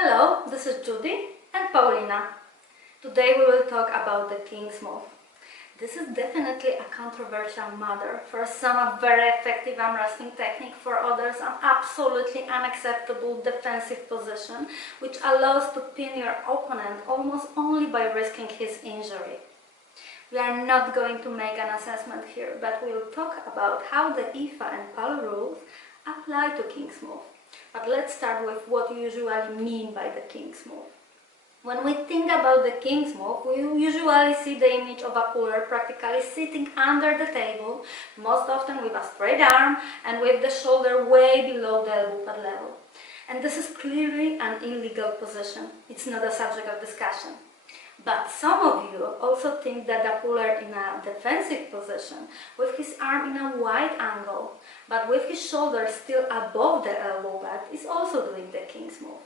Hello, this is Judy and Paulina. Today we will talk about the King's Move. This is definitely a controversial matter. For some, a very effective arm wrestling technique, for others an absolutely unacceptable defensive position which allows to pin your opponent almost only by risking his injury. We are not going to make an assessment here, but we will talk about how the IFA and PAL rules apply to King's Move. But let's start with what we usually mean by the King's Move. When we think about the King's Move, we usually see the image of a puller practically sitting under the table, most often with a straight arm and with the shoulder way below the elbow pad level. And this is clearly an illegal position. It's not a subject of discussion. But some of you also think that a puller in a defensive position, with his arm in a wide angle, but with his shoulder still above the elbow pad, is also doing the King's Move.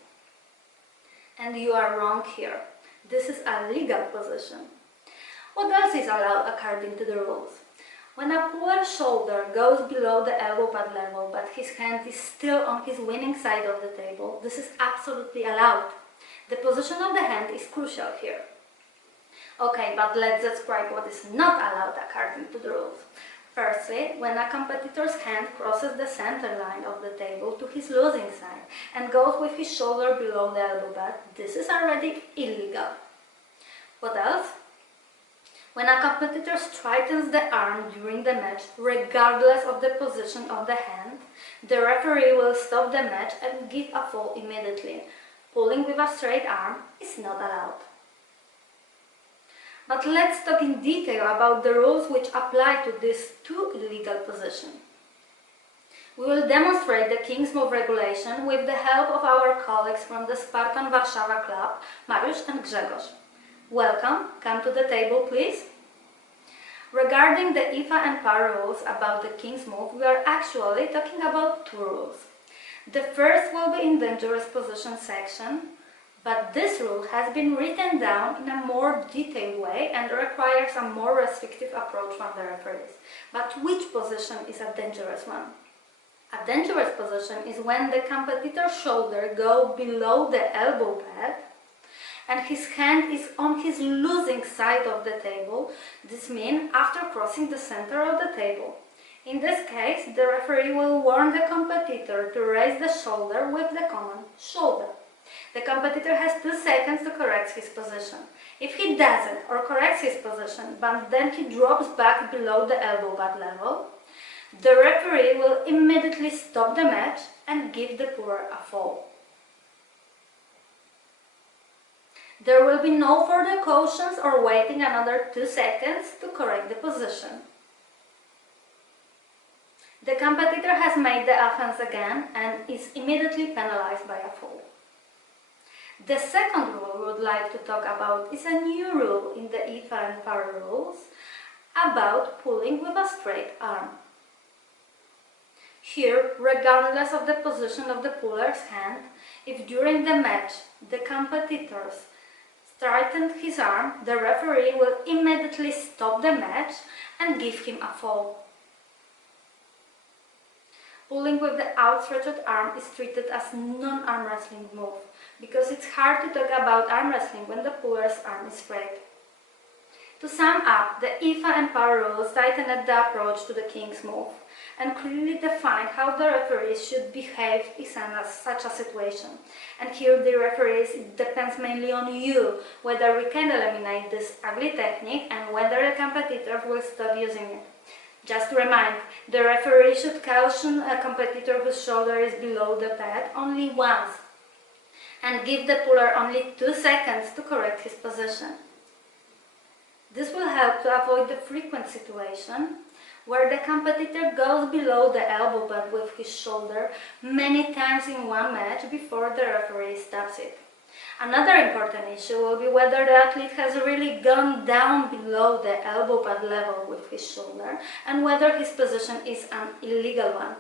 And you are wrong here. This is a legal position. What else is allowed according to the rules? When a puller's shoulder goes below the elbow pad level, but his hand is still on his winning side of the table, this is absolutely allowed. The position of the hand is crucial here. Okay, but let's describe what is not allowed according to the rules. Firstly, when a competitor's hand crosses the center line of the table to his losing side and goes with his shoulder below the elbow pad, this is already illegal. What else? When a competitor straightens the arm during the match, regardless of the position of the hand, the referee will stop the match and give a foul immediately. Pulling with a straight arm is not allowed. But let's talk in detail about the rules which apply to these two illegal positions. We will demonstrate the King's Move regulation with the help of our colleagues from the Spartan Warszawa Club, Mariusz and Grzegorz. Welcome, come to the table please. Regarding the IFA and PAL rules about the King's Move, we are actually talking about two rules. The first will be in dangerous position section, but this rule has been written down in a more detailed way and requires a more restrictive approach from the referees. But which position is a dangerous one? A dangerous position is when the competitor's shoulder goes below the elbow pad and his hand is on his losing side of the table. This means after crossing the center of the table. In this case, the referee will warn the competitor to raise the shoulder with the command shoulder. The competitor has 2 seconds to correct his position. If he doesn't or corrects his position, but then he drops back below the elbow pad level, the referee will immediately stop the match and give the puller a foul. There will be no further cautions or waiting another 2 seconds to correct the position. The competitor has made the offense again and is immediately penalized by a foul. The second rule we would like to talk about is a new rule in the IFA and PAL rules about pulling with a straight arm. Here, regardless of the position of the puller's hand, if during the match the competitor straightened his arm, the referee will immediately stop the match and give him a foul. Pulling with the outstretched arm is treated as non-arm wrestling move because it's hard to talk about arm wrestling when the puller's arm is straight. To sum up, the IFA and PAL rules tightened the approach to the King's Move and clearly define how the referees should behave in such a situation. And here the referees, it depends mainly on you whether we can eliminate this ugly technique and whether the competitor will stop using it. Just to remind, the referee should caution a competitor whose shoulder is below the pad only once and give the puller only 2 seconds to correct his position. This will help to avoid the frequent situation where the competitor goes below the elbow pad with his shoulder many times in one match before the referee stops it. Another important issue will be whether the athlete has really gone down below the elbow pad level with his shoulder and whether his position is an illegal one.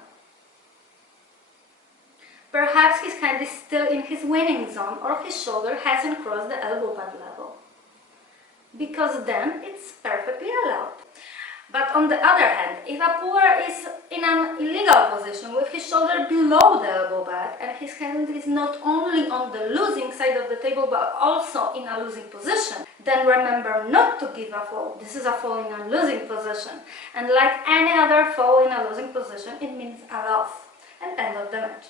Perhaps his hand is still in his winning zone or his shoulder hasn't crossed the elbow pad level, because then it's perfectly allowed. But on the other hand, if a puller is in an illegal position with his shoulder below the elbow bag and his hand is not only on the losing side of the table but also in a losing position, then remember not to give a fall. This is a fall in a losing position. And like any other fall in a losing position, it means a loss and end of the match.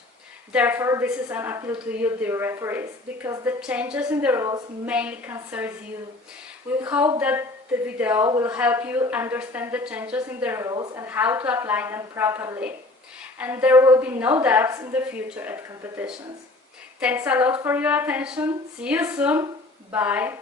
Therefore, this is an appeal to you, dear referees, because the changes in the rules mainly concerns you. We hope that the video will help you understand the changes in the rules and how to apply them properly. And there will be no doubts in the future at competitions. Thanks a lot for your attention. See you soon. Bye.